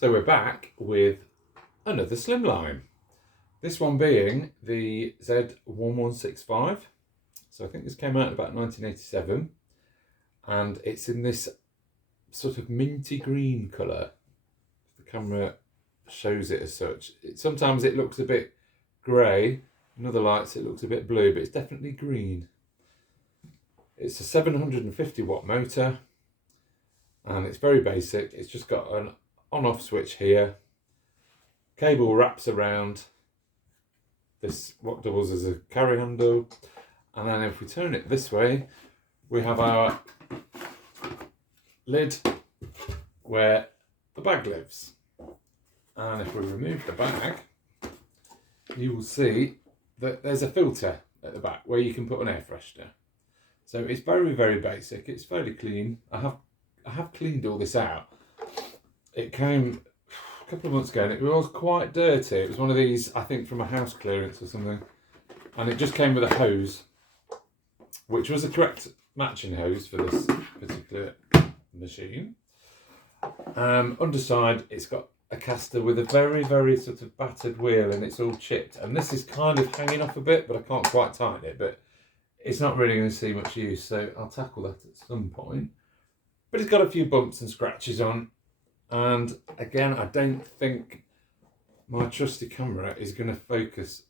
So we're back with another Slimline. This one being the Z1165. So I think this came out in about 1987, and it's in this sort of minty green colour. The camera shows it as such. Sometimes it looks a bit grey, in other lights it looks a bit blue, but it's definitely green. It's a 750 watt motor, and it's very basic. It's just got an on-off switch here. Cable wraps around this, what doubles as a carry handle, and then if we turn it this way, we have our lid where the bag lives. And if we remove the bag, you will see that there's a filter at the back where you can put an air freshener. So it's very, very basic. It's fairly clean. I have cleaned all this out. It came a couple of months ago and it was quite dirty. It was one of these, I think, from a house clearance or something. And it just came with a hose, which was the correct matching hose for this particular machine. Underside, it's got a caster with a very, very sort of battered wheel, and it's all chipped. And this is kind of hanging off a bit, but I can't quite tighten it. But it's not really going to see much use, so I'll tackle that at some point. But it's got a few bumps and scratches on. And again, I don't think my trusty camera is going to focus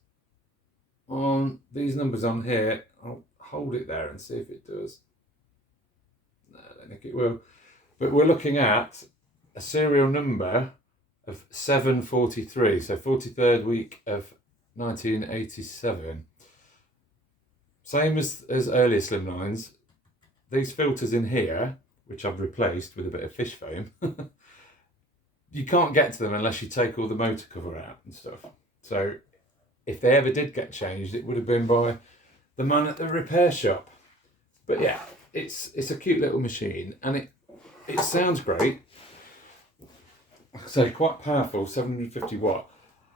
on these numbers on here. I'll hold it there and see if it does. No, I don't think it will. But we're looking at a serial number of 743, so 43rd week of 1987. Same as earlier Slimlines. These filters in here, which I've replaced with a bit of fish foam, you can't get to them unless you take all the motor cover out and stuff. So if they ever did get changed, it would have been by the man at the repair shop. But yeah, it's a cute little machine, and it sounds great. Like I say, quite powerful, 750 watt.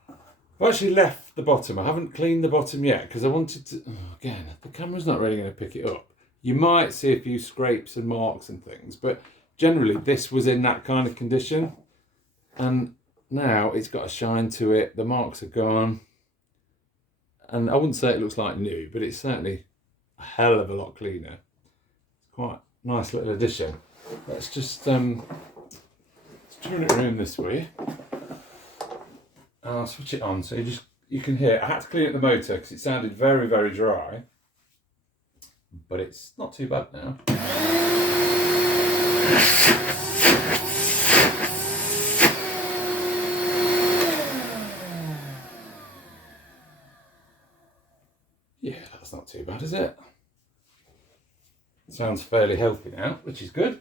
I've actually left the bottom. I haven't cleaned the bottom yet because I wanted to. Again, the camera's not really going to pick it up. You might see a few scrapes and marks and things, but generally this was in that kind of condition. And now it's got a shine to it. The marks are gone. And I wouldn't say it looks like new, but it's certainly a hell of a lot cleaner. It's quite a nice little addition. Let's just turn it around this way. And I'll switch it on so you can hear. I had to clean up the motor because it sounded very, very dry. But it's not too bad now. Yeah, that's not too bad, is it? Sounds fairly healthy now, which is good.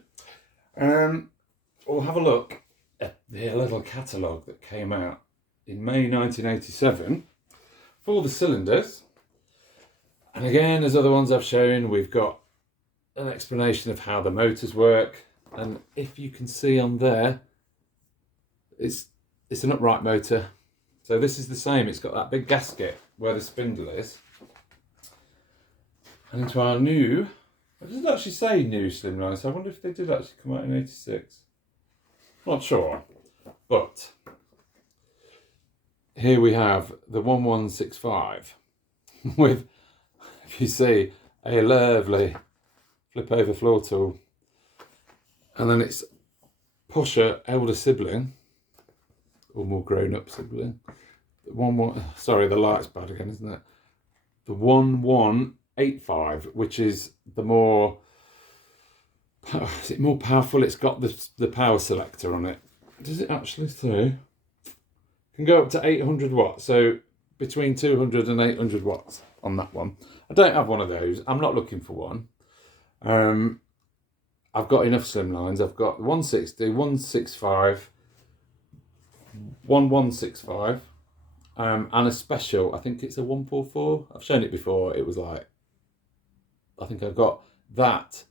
We'll have a look at the little catalogue that came out in May 1987 for the cylinders. And again, as other ones I've shown, we've got an explanation of how the motors work. And if you can see on there, it's an upright motor. So this is the same. It's got that big gasket where the spindle is. And into our new, it doesn't actually say new Slimline, so I wonder if they did actually come out in 86. Not sure. But here we have the 1165 with, if you see, a lovely flip over floor tool. And then it's posher elder sibling, or more grown up sibling. Sorry, the light's bad again, isn't it? The 1185, which is the more, is it more powerful? It's got the power selector on it. Does it actually say? Can go up to 800 watts, so between 200 and 800 watts on that one. I don't have one of those. I'm not looking for one. I've got enough Slimlines. I've got 160, 165, 1165, and a special. I think it's a 144. I've shown it before. It was like, I think I've got that,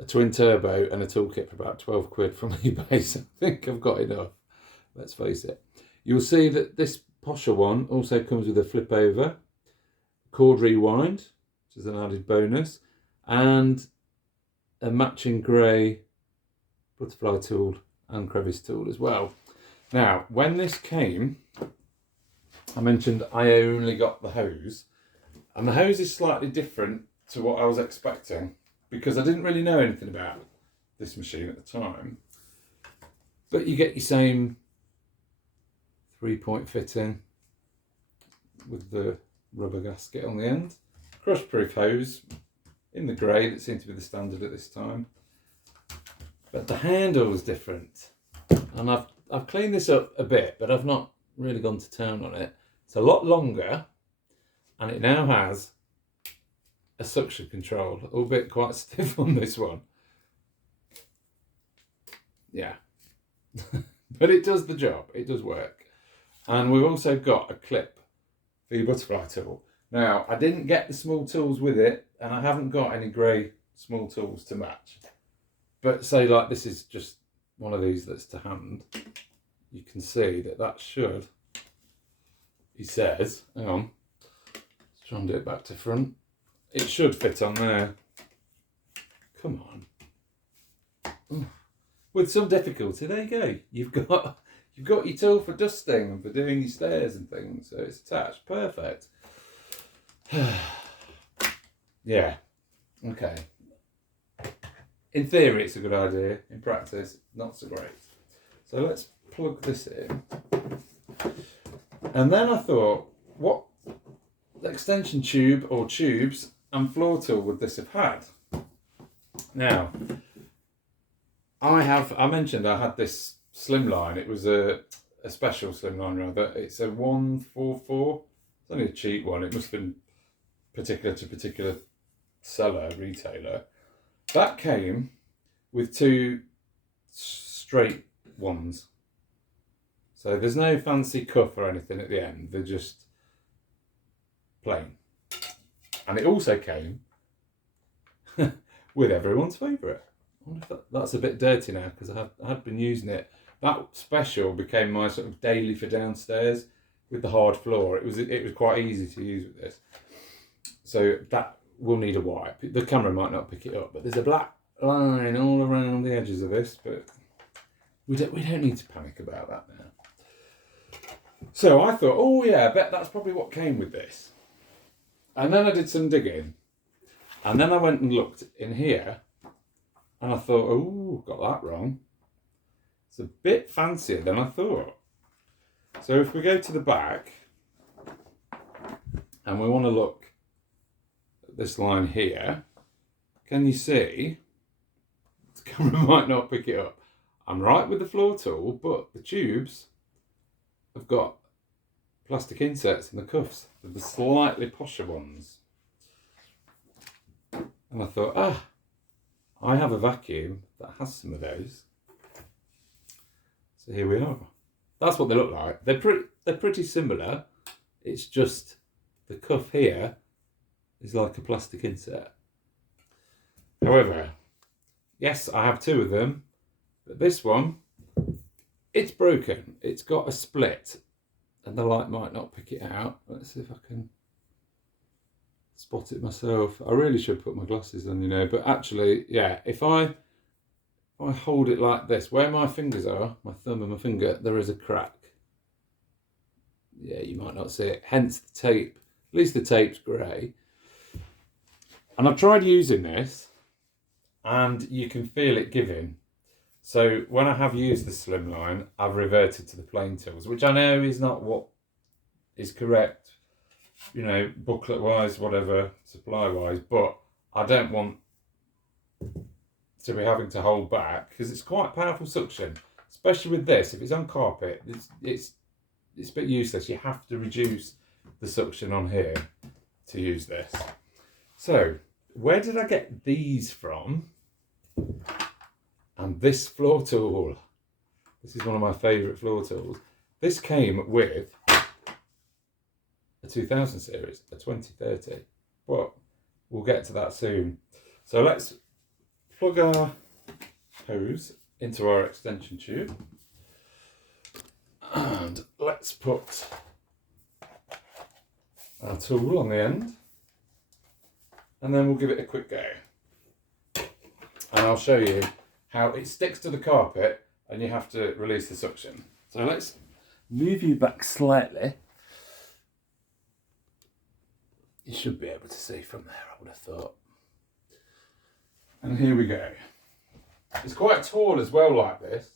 a twin turbo, and a toolkit for about 12 quid from eBay. So I think I've got enough. Let's face it. You'll see that this posher one also comes with a flip over, cord rewind, which is an added bonus, and a matching grey butterfly tool and crevice tool as well. Now, when this came, I mentioned I only got the hose, and the hose is slightly different to what I was expecting because I didn't really know anything about this machine at the time. But you get your same 3-point fitting with the rubber gasket on the end. Crush-proof hose in the grey that seemed to be the standard at this time. But the handle is different. And I've cleaned this up a bit, but I've not really gone to town on it. It's a lot longer, and it now has a suction control, albeit quite stiff on this one. Yeah. But it does the job, it does work. And we've also got a clip for your butterfly tool. Now, I didn't get the small tools with it, and I haven't got any grey small tools to match. But say like this is just one of these that's to hand. You can see that should, he says, hang on, let's try and do it back to front. It should fit on there. Come on. With some difficulty, there you go. You've got your tool for dusting and for doing your stairs and things, so it's attached. Perfect. Yeah. Okay. In theory, it's a good idea. In practice, not so great. So let's plug this in. And then I thought, what extension tube or tubes and floor tool would this have had? Now, I mentioned I had this Slimline. It was a special Slimline rather. It's a 144. It's only a cheap one. It must have been particular to particular seller, retailer. That came with two straight ones. So there's no fancy cuff or anything at the end. They're just plain. And it also came with everyone's favourite. I wonder if that's a bit dirty now because I had been using it. That special became my sort of daily for downstairs with the hard floor. It was quite easy to use with this. So that will need a wipe. The camera might not pick it up, but there's a black line all around the edges of this, but we don't need to panic about that now. So I thought, oh yeah, I bet that's probably what came with this. And then I did some digging. And then I went and looked in here and I thought, oh, got that wrong. It's a bit fancier than I thought. So if we go to the back and we want to look at this line here, can you see? The camera might not pick it up. I'm right with the floor tool, but the tubes have got plastic inserts in the cuffs, the slightly posher ones. And I thought, I have a vacuum that has some of those. So here we are. That's what they look like. They're pretty similar. It's just the cuff here is like a plastic insert. However, yes, I have two of them, but this one, it's broken. It's got a split and the light might not pick it out. Let's see if I can spot it myself. I really should put my glasses on, but actually, yeah, if I hold it like this, where my fingers are, my thumb and my finger, there is a crack. Yeah, you might not see it, hence the tape. At least the tape's grey. And I've tried using this and you can feel it giving. So when I have used the Slimline, I've reverted to the plain tools, which I know is not what is correct, booklet wise, whatever, supply wise, but I don't want to be having to hold back because it's quite powerful suction, especially with this. If it's on carpet, it's a bit useless. You have to reduce the suction on here to use this. So where did I get these from? And this floor tool, this is one of my favourite floor tools. This came with a 2000 series, a 2030, but we'll get to that soon. So let's plug our hose into our extension tube and let's put our tool on the end and then we'll give it a quick go. And I'll show you how it sticks to the carpet and you have to release the suction. So let's move you back slightly. You should be able to see from there, I would have thought. And here we go. It's quite tall as well, like this.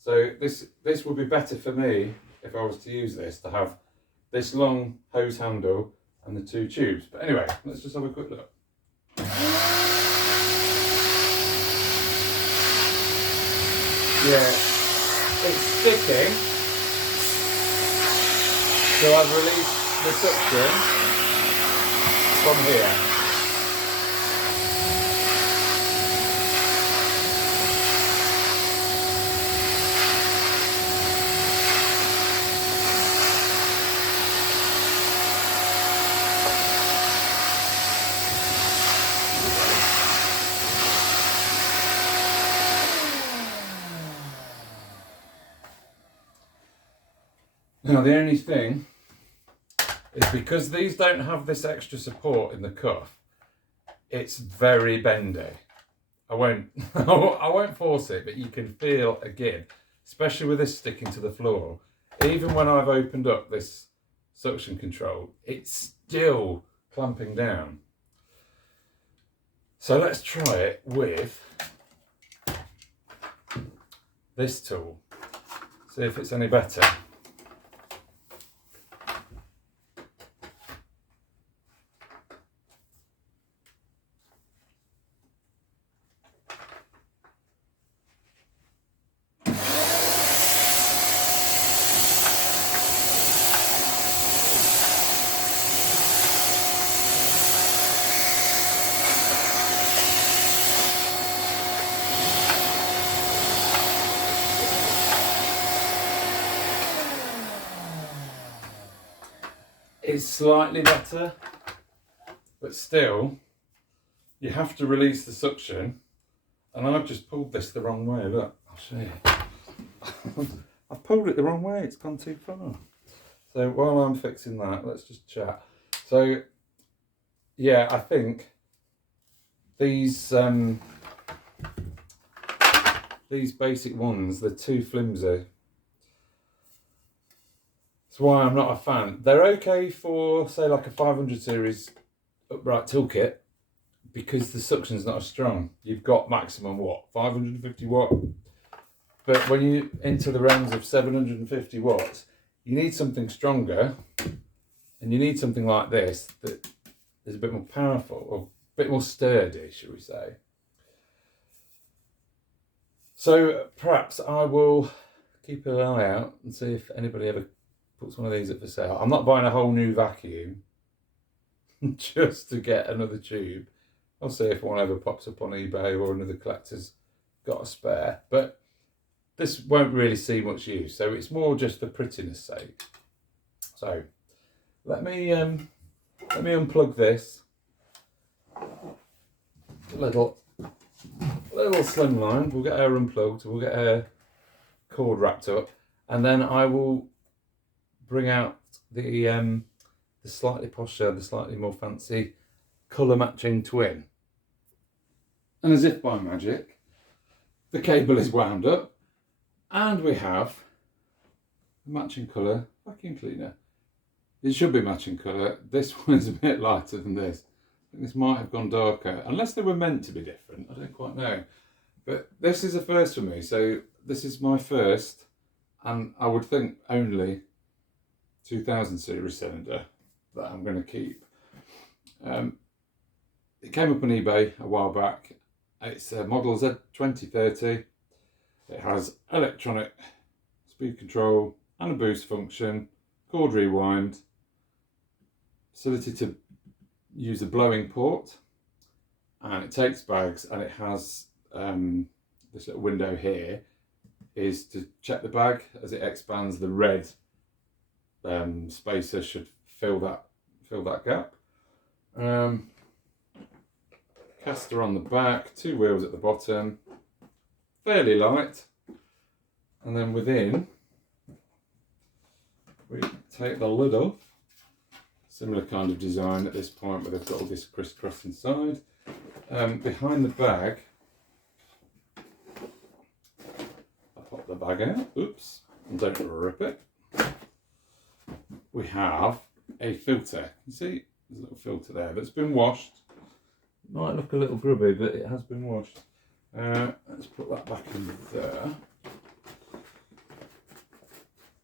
So this would be better for me if I was to use this, to have this long hose handle and the 2 tubes. But anyway, let's just have a quick look. Yeah, it's sticking. So I've released the suction from here. Now the only thing is, because these don't have this extra support in the cuff, it's very bendy. I won't force it, but you can feel again, especially with this sticking to the floor, even when I've opened up this suction control, it's still clamping down. So let's try it with this tool, see if it's any better. It's slightly better, but still, you have to release the suction, and I've just pulled this the wrong way. Look, I'll show you. I've pulled it the wrong way, it's gone too far. So while I'm fixing that, let's just chat. So, yeah, I think these basic ones, they're too flimsy. That's why I'm not a fan. They're okay for, say, like a 500 series upright toolkit, because the suction's not as strong. You've got maximum, what, 550 watt? But when you enter the realms of 750 watts, you need something stronger, and you need something like this that is a bit more powerful, or a bit more sturdy, shall we say. So perhaps I will keep an eye out and see if anybody ever puts one of these up for sale. I'm not buying a whole new vacuum just to get another tube. I'll see if one ever pops up on eBay or another collector's got a spare. But this won't really see much use, so it's more just for prettiness sake. So let me unplug this little Slimline. We'll get her unplugged. We'll get her cord wrapped up, and then I will bring out the slightly posher, the slightly more fancy colour matching twin. And as if by magic, the cable is wound up, and we have a matching colour vacuum cleaner. It should be matching colour. This one is a bit lighter than this. I think this might have gone darker, unless they were meant to be different. I don't quite know. But this is a first for me, so this is my first, and I would think only 2000 series cylinder that I'm going to keep. It came up on eBay a while back. It's a model Z2030. It has electronic speed control and a boost function, cord rewind, facility to use a blowing port, and it takes bags, and it has this little window here is to check the bag. As it expands, the red spacer should fill that gap. Caster on the back, 2 wheels at the bottom, fairly light, and then within we take the lid off. Similar kind of design at this point, where they've got all this crisscross inside. Behind the bag, I pop the bag out. Oops, and don't rip it, we have a filter. You see, there's a little filter there that's been washed. It might look a little grubby, but it has been washed. Let's put that back in there. I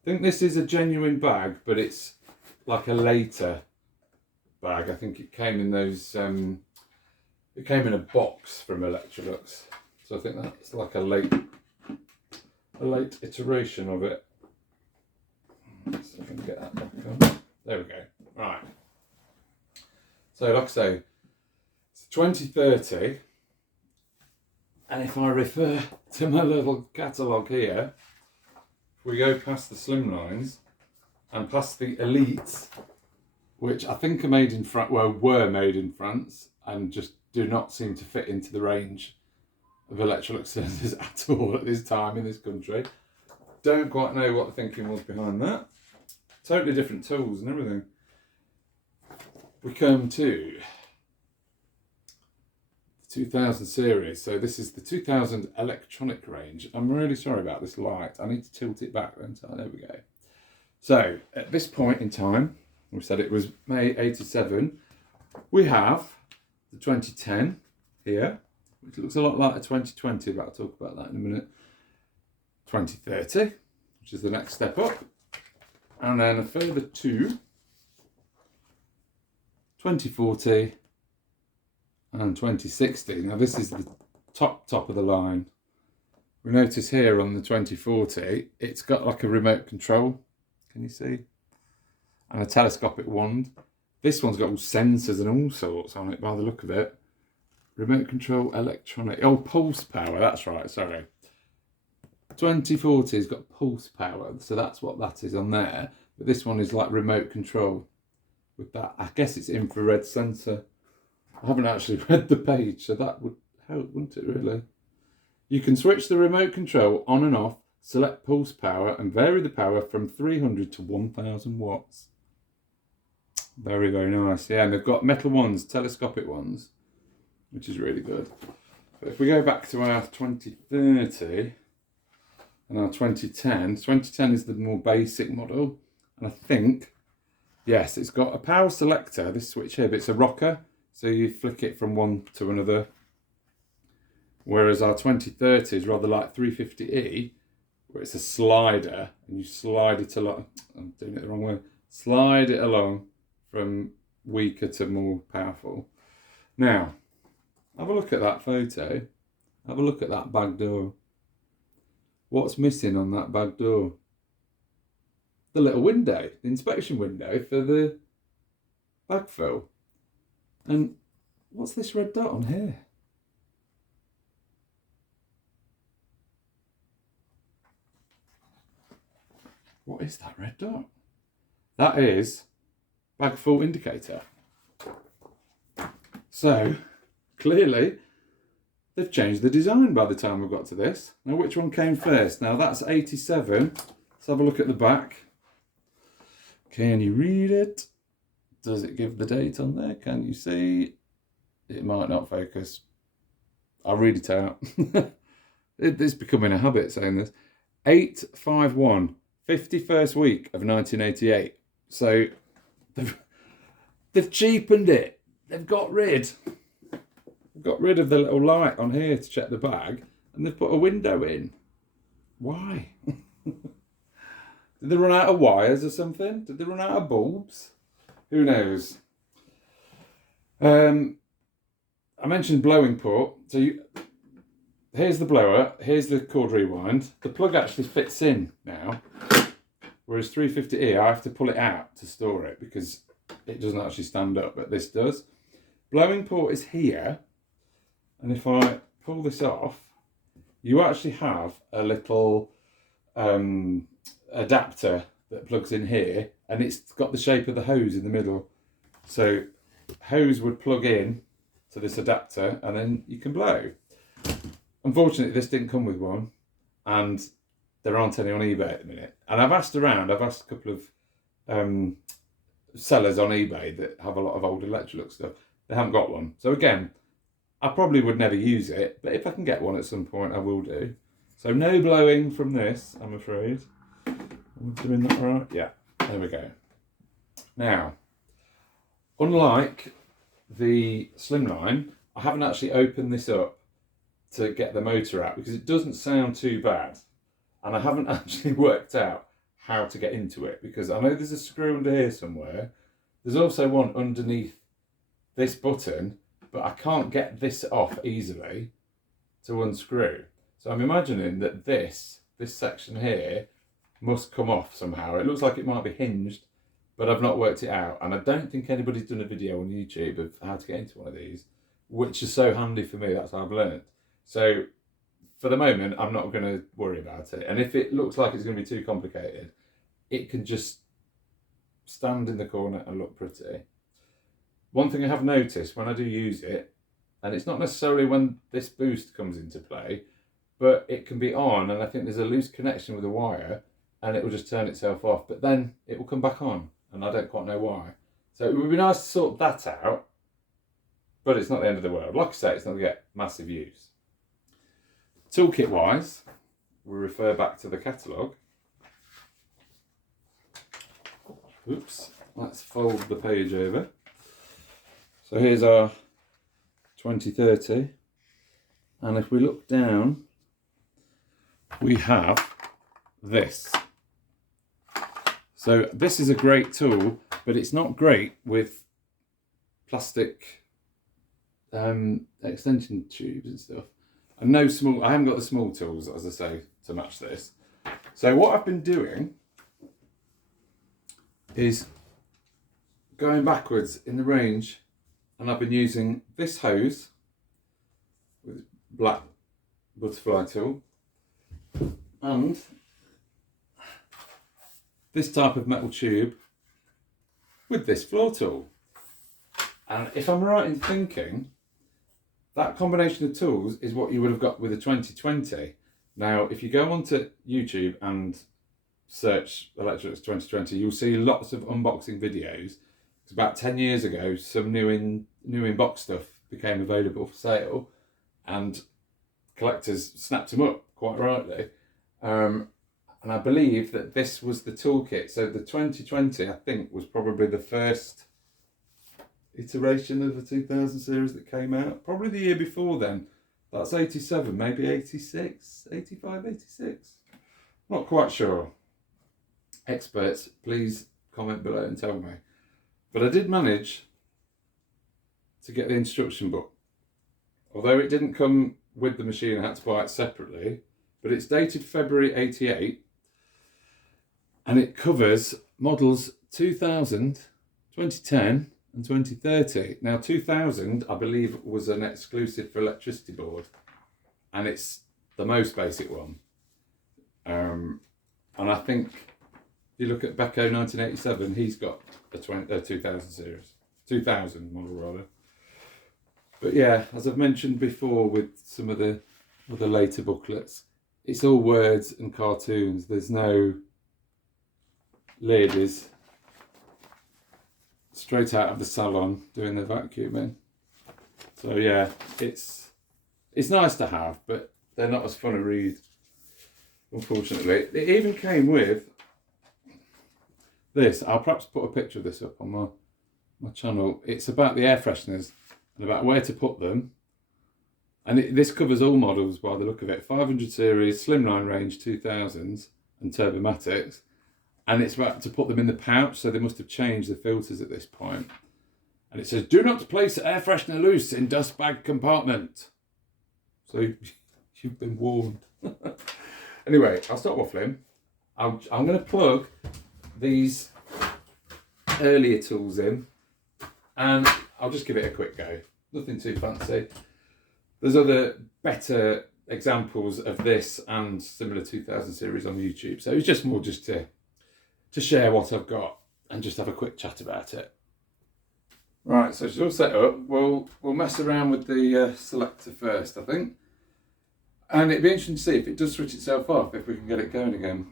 think this is a genuine bag, but it's like a later bag. I think it came in those, it came in a box from Electrolux. So I think that's like a late iteration of it. Let's see if I can get that back on. There we go. Right. So like I say, it's 2030. And if I refer to my little catalogue here, we go past the Slimlines and past the Elites, which I think are made in France, well, were made in France, and just do not seem to fit into the range of Electrolux cylinders at all at this time in this country. Don't quite know what the thinking was behind that. Totally different tools and everything. We come to the 2000 series. So this is the 2000 electronic range. I'm really sorry about this light. I need to tilt it back then. So there we go. So at this point in time, we said it was May 87. We have the 2010 here, which looks a lot like a 2020, but I'll talk about that in a minute. 2030, which is the next step up. And then a further two, 2040 and 2060. Now this is the top of the line. We notice here on the 2040, it's got like a remote control. Can you see? And a telescopic wand. This one's got all sensors and all sorts on it by the look of it. Remote control electronic. Oh, pulse power. That's right. Sorry. 2040's got pulse power. So that's what that is on there. But this one is like remote control with that. I guess it's infrared sensor. I haven't actually read the page, so that would help, wouldn't it, really? You can switch the remote control on and off, select pulse power, and vary the power from 300 to 1000 watts. Very, very nice. Yeah, and they've got metal ones, telescopic ones, which is really good. But if we go back to our 2030 and our 2010, 2010 is the more basic model. And I think, yes, it's got a power selector, this switch here, but it's a rocker. So you flick it from one to another. Whereas our 2030 is rather like 350E, where it's a slider, and you slide it along. I'm doing it the wrong way. Slide it along from weaker to more powerful. Now, have a look at that photo. Have a look at that bag door. What's missing on that bag door? The little window, the inspection window for the bag fill. And what's this red dot on here? What is that red dot? That is bag full indicator. So, clearly, they've changed the design by the time we've got to this. Now, which one came first? Now, that's 87. Let's have a look at the back. Can you read it? Does it give the date on there? Can you see? It might not focus. I'll read it out. It's becoming a habit saying this. 851, 51st week of 1988. So they've cheapened it. They've got rid of the little light on here to check the bag, and they've put a window in. Why? Did they run out of wires or something? Did they run out of bulbs? Who knows? I mentioned blowing port. So here's the blower, here's the cord rewind. The plug actually fits in now, whereas 350E, I have to pull it out to store it because it doesn't actually stand up, but this does. Blowing port is here, and if I pull this off, you actually have a little adapter that plugs in here, and it's got the shape of the hose in the middle. So hose would plug in to this adapter, and then you can blow. Unfortunately, this didn't come with one, and there aren't any on eBay at the minute. And I've asked around, I've asked a couple of sellers on eBay that have a lot of old Electrolux stuff. They haven't got one. So again, I probably would never use it, but if I can get one at some point, I will do. So no blowing from this, I'm afraid. Am I doing that right? Yeah, there we go. Now, unlike the Slimline, I haven't actually opened this up to get the motor out because it doesn't sound too bad. And I haven't actually worked out how to get into it because I know there's a screw under here somewhere. There's also one underneath this button, but I can't get this off easily to unscrew. So I'm imagining that this section here must come off somehow. It looks like it might be hinged, but I've not worked it out. And I don't think anybody's done a video on YouTube of how to get into one of these, which is so handy for me. That's how I've learned. So for the moment, I'm not going to worry about it. And if it looks like it's going to be too complicated, it can just stand in the corner and look pretty. One thing I have noticed when I do use it, and it's not necessarily when this boost comes into play, but it can be on and I think there's a loose connection with a wire and it will just turn itself off, but then it will come back on and I don't quite know why. So it would be nice to sort that out, but it's not the end of the world. Like I say, it's not going to get massive use. Toolkit wise, we refer back to the catalogue. Oops, let's fold the page over. So here's our 2030, and if we look down, we have this. So this is a great tool, but it's not great with plastic extension tubes and stuff. And I haven't got the small tools, as I say, to match this. So what I've been doing is going backwards in the range, and I've been using this hose with black butterfly tool and this type of metal tube with this floor tool. And if I'm right in thinking, that combination of tools is what you would have got with a 2020. Now, if you go onto YouTube and search Electrolux 2020, you'll see lots of unboxing videos. It's about 10 years ago, some new in box stuff became available for sale, and collectors snapped them up quite rightly. And I believe that this was the toolkit. So the 2020, I think, was probably the first iteration of the 2000 series that came out. Probably the year before then. That's 87, maybe 86, 85, 86. Not quite sure. Experts, please comment below and tell me. But I did manage to get the instruction book. Although it didn't come with the machine, I had to buy it separately. But it's dated February 88. And it covers models 2000, 2010 and 2030. Now 2000, I believe, was an exclusive for electricity board. And it's the most basic one. And I think if you look at Beko 1987, he's got a 2000 series. 2000 model rather. But yeah, as I've mentioned before with some of the later booklets, it's all words and cartoons. There's no ladies straight out of the salon doing the vacuuming. So yeah, it's nice to have, but they're not as fun to read, unfortunately. It even came with this. I'll perhaps put a picture of this up on my channel. It's about the air fresheners and about where to put them. And this covers all models by the look of it. 500 series, Slimline range 2000s and Turbomatics. And it's about to put them in the pouch, so they must have changed the filters at this point. And it says, do not place air freshener loose in dust bag compartment. So you've been warned. Anyway, I'll stop waffling. I'm going to plug these earlier tools in, and I'll just give it a quick go. Nothing too fancy. There's other better examples of this and similar 2000 series on YouTube. So it's just more just to share what I've got and just have a quick chat about it. Right, so it's all set up. We'll mess around with the selector first, I think. And it'd be interesting to see if it does switch itself off, if we can get it going again.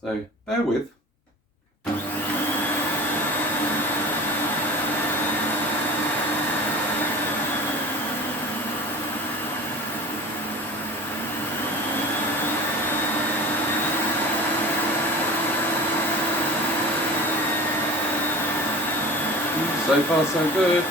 So bear with. So far so good.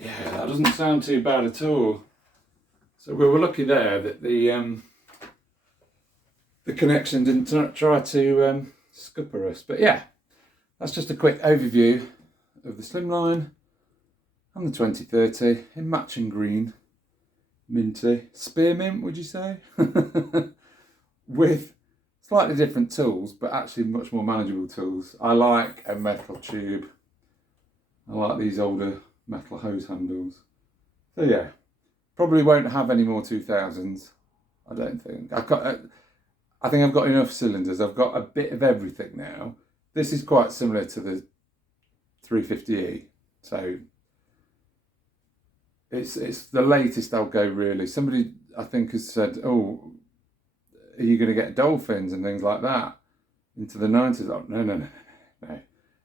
Yeah, that doesn't sound too bad at all. So we were lucky there that the connection didn't try to scupper us. But yeah, that's just a quick overview of the Slimline and the 2030 in matching green, minty, spearmint, would you say? With slightly different tools, but actually much more manageable tools. I like a metal tube. I like these older metal hose handles. So yeah, probably won't have any more 2000s. I don't think. I think I've got enough cylinders. I've got a bit of everything now. This is quite similar to the 350e. So it's the latest I'll go really. Somebody I think has said, oh, are you going to get dolphins and things like that into the 90s? Oh, no.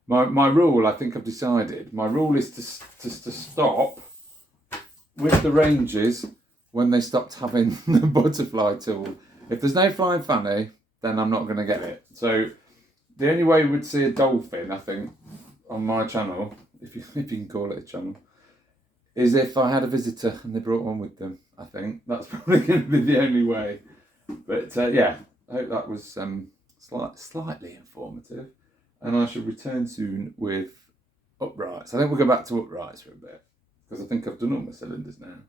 My rule, I think I've decided, my rule is to stop with the ranges when they stopped having the butterfly tool. If there's no flying fanny, then I'm not going to get it. So the only way we'd see a dolphin, I think, on my channel, if you can call it a channel, is if I had a visitor and they brought one with them. I think that's probably going to be the only way. But yeah, I hope that was slightly informative. And I shall return soon with uprights. I think we'll go back to uprights for a bit, because I think I've done all my cylinders now.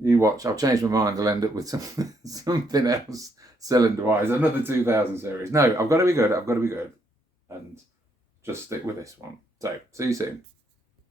You watch, I'll change my mind, I'll end up with something else cylinder-wise, another 2000 series. No, I've got to be good, and just stick with this one. So, see you soon.